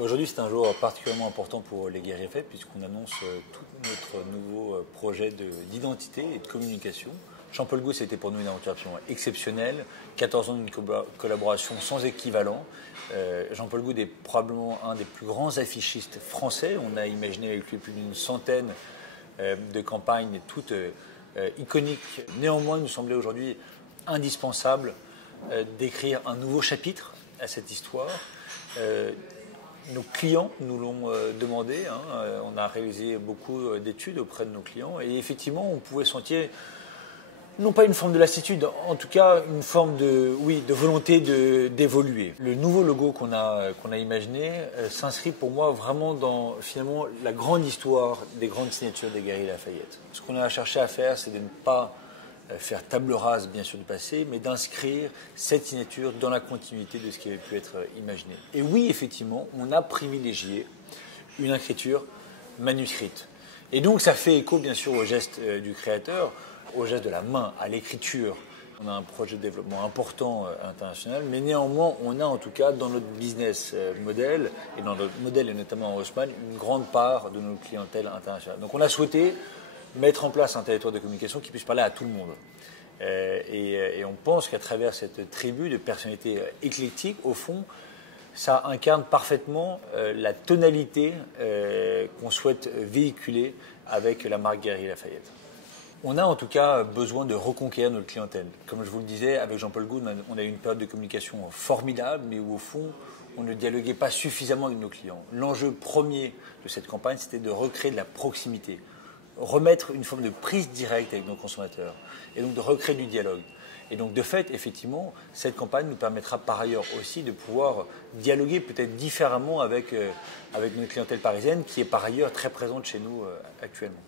Aujourd'hui, c'est un jour particulièrement important pour les Guerriers Faites puisqu'on annonce tout notre nouveau projet d'identité et de communication. Jean-Paul Gou, c'était pour nous une aventure absolument exceptionnelle. 14 ans d'une collaboration sans équivalent. Jean-Paul Gou est probablement un des plus grands affichistes français. On a imaginé avec lui plus d'une centaine de campagnes, toutes iconiques. Néanmoins, il nous semblait aujourd'hui indispensable d'écrire un nouveau chapitre à cette histoire. Nos clients nous l'ont demandé. On a réalisé beaucoup d'études auprès de nos clients et effectivement, on pouvait sentir non pas une forme de lassitude, en tout cas une forme de volonté d'évoluer. Le nouveau logo qu'on a imaginé s'inscrit pour moi vraiment dans finalement la grande histoire des grandes signatures des Guerriers Lafayette. Ce qu'on a cherché à faire, c'est de ne pas faire table rase bien sûr du passé, mais d'inscrire cette signature dans la continuité de ce qui avait pu être imaginé. Et oui, effectivement, on a privilégié une écriture manuscrite. Et donc ça fait écho bien sûr au geste du créateur, au geste de la main, à l'écriture. On a un projet de développement important international, mais néanmoins, on a en tout cas dans notre business model, et dans notre modèle et notamment en Haussmann, une grande part de notre clientèle internationale. Donc on a souhaité mettre en place un territoire de communication qui puisse parler à tout le monde. Et on pense qu'à travers cette tribu de personnalités éclectiques, au fond, ça incarne parfaitement la tonalité qu'on souhaite véhiculer avec la marque Guerrier Lafayette. On a en tout cas besoin de reconquérir notre clientèle. Comme je vous le disais, avec Jean-Paul Gou, on a eu une période de communication formidable, mais où au fond, on ne dialoguait pas suffisamment avec nos clients. L'enjeu premier de cette campagne, c'était de recréer de la proximité, remettre une forme de prise directe avec nos consommateurs et donc de recréer du dialogue. Et donc de fait, effectivement, cette campagne nous permettra par ailleurs aussi de pouvoir dialoguer peut-être différemment avec notre clientèle parisienne qui est par ailleurs très présente chez nous actuellement.